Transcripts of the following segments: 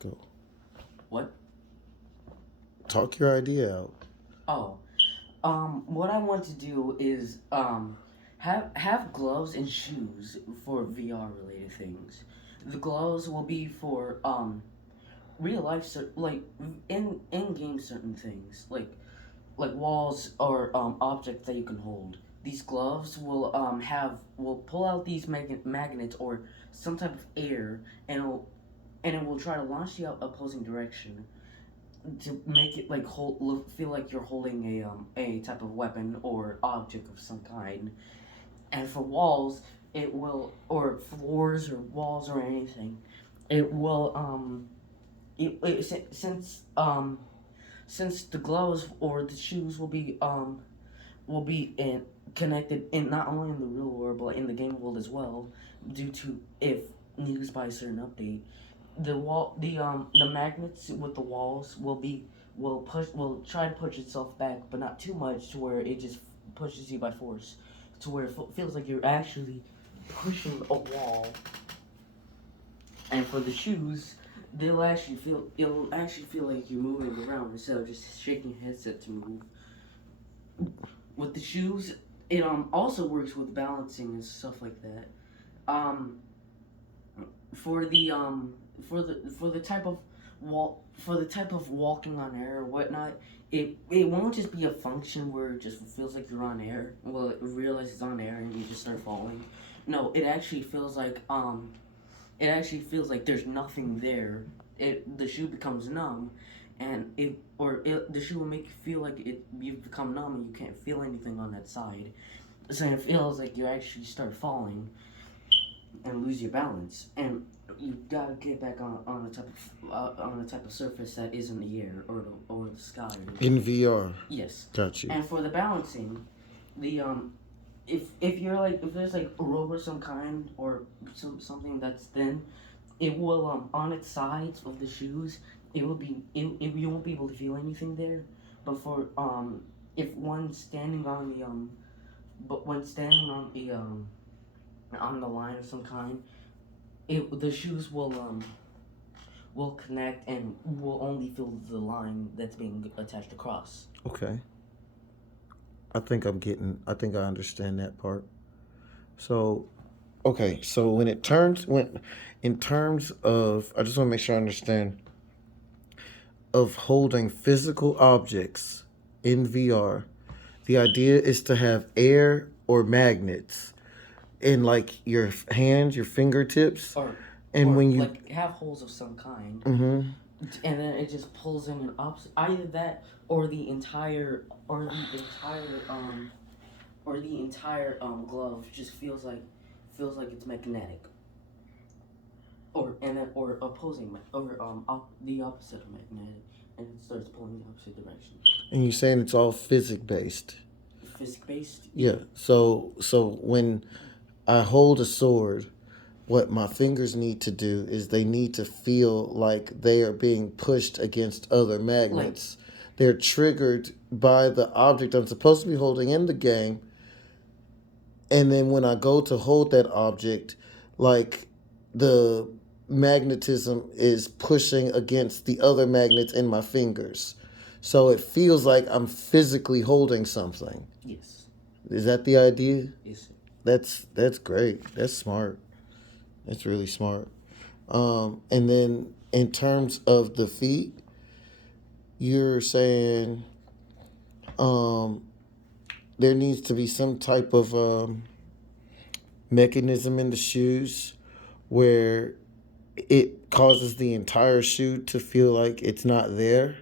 Go. What? Talk your idea out. Oh, what I want to do is have gloves and shoes for VR related things. The gloves will be for real life, like in game certain things, like walls or objects that you can hold. These gloves will pull out these magnets or some type of air, and it will try to launch the opposing direction to make it like feel like you're holding a type of weapon or object of some kind. And for walls, it will, or floors or walls or anything, it will since the gloves or the shoes will be connected in not only in the real world but in the game world as well, due to if used by a certain update, the magnets with the walls will try to push itself back, but not too much to where it just pushes you by force, to where it feels like you're actually pushing a wall. And for the shoes, it'll actually feel like you're moving around instead of just shaking a headset to move. With the shoes, it also works with balancing and stuff like that. Um, for the for the type of walking on air or whatnot, it won't just be a function where it just feels like you're on air. Well, it realizes it's on air and you just start falling. No, it actually feels like there's nothing there. The shoe becomes numb, and the shoe will make you feel like you've become numb and you can't feel anything on that side. So it feels like you actually start falling and lose your balance, and you gotta get back on a type of surface that isn't the air or the sky. In VR. Yes, Got you. and for the balancing, the if there's like a rope or some kind or something that's thin, it will on its sides of the shoes, you won't be able to feel anything there. But for if one standing on the but when standing on the line of some kind, the shoes will connect and will only feel the line that's being attached across. Okay. I think I understand that part. So, okay. So when in terms of, I just want to make sure I understand, of holding physical objects in VR, the idea is to have air or magnets in like your hands, your fingertips, and Or when you, like have holes of some kind, mm-hmm, and then it just pulls in an opposite, either that or the entire glove just feels like it's magnetic, or opposing the opposite of magnetic, and it starts pulling the opposite direction. and you're saying it's all physics based. Physics based, yeah. Yeah. So when I hold a sword, what my fingers need to do is they need to feel like they are being pushed against other Like magnets. They're triggered by the object I'm supposed to be holding in the game, and then when I go to hold that object, like the magnetism is pushing against the other magnets in my fingers. So it feels like I'm physically holding something. yes, Is that the idea? yes. That's great. That's smart. That's really smart. And then in terms of the feet, you're saying um, there needs to be some type of mechanism in the shoes where it causes the entire shoe to feel like it's not there.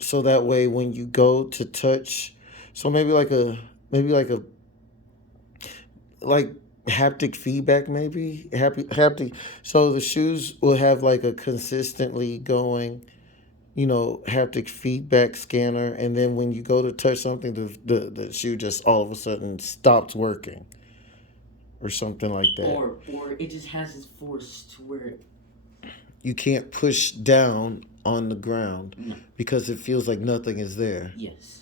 So that way, when you go to touch, so maybe like haptic feedback, maybe haptic. So the shoes will have like a consistently going, haptic feedback scanner, and then when you go to touch something, the shoe just all of a sudden stops working or something like that. Or it just has its force to where You can't push down on the ground no, because it feels like nothing is there. yes,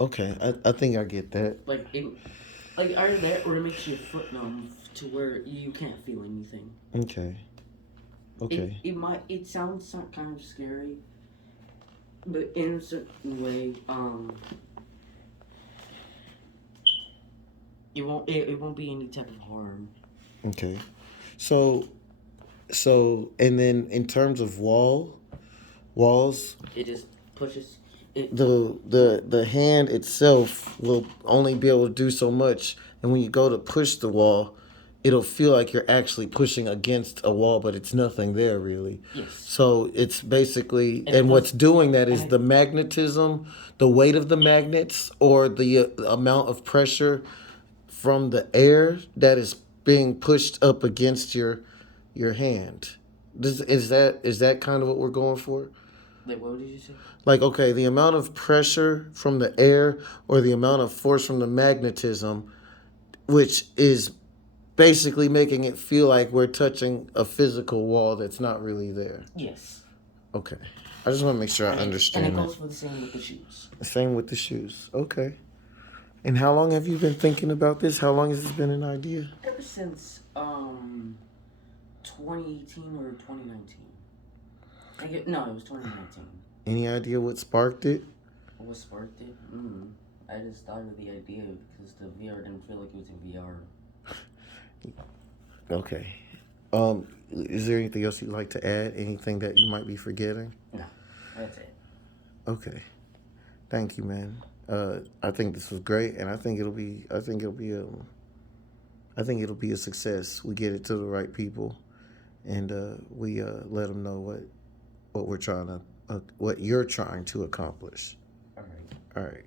Okay, I think I get that. like either that or it makes your foot numb to where you can't feel anything. Okay. Okay. It sounds kind of scary, but in a certain way, it won't be any type of harm. Okay. So and then in terms of walls, It just pushes it. the hand itself will only be able to do so much, and when you go to push the wall, it'll feel like you're actually pushing against a wall, but it's nothing there really. Yes, So it's basically, and it and what's does. doing that And is the magnetism, the weight of the magnets, or the amount of pressure from the air that is being pushed up against your hand. Is that kind of what we're going for? Like, what did you say? Like, okay, the amount of pressure from the air or the amount of force from the magnetism, which is basically making it feel like we're touching a physical wall that's not really there. Yes, Okay. I just want to make sure I and it understand that. goes for the same with the shoes. Same with the shoes. Okay. And how long have you been thinking about this? How long has this been an idea? Ever since 2018 or 2019. No, it was 2019. Any idea what sparked it? What sparked it? I just thought of the idea because the VR didn't feel like it was in VR. Okay. Is there anything else you'd like to add? Anything that you might be forgetting? No, that's it. Okay. Thank you, man. I think this was great, and I think it'll be. I think it'll be a success. We get it to the right people, and we let them know what we're trying to, what you're trying to accomplish. All right. All right.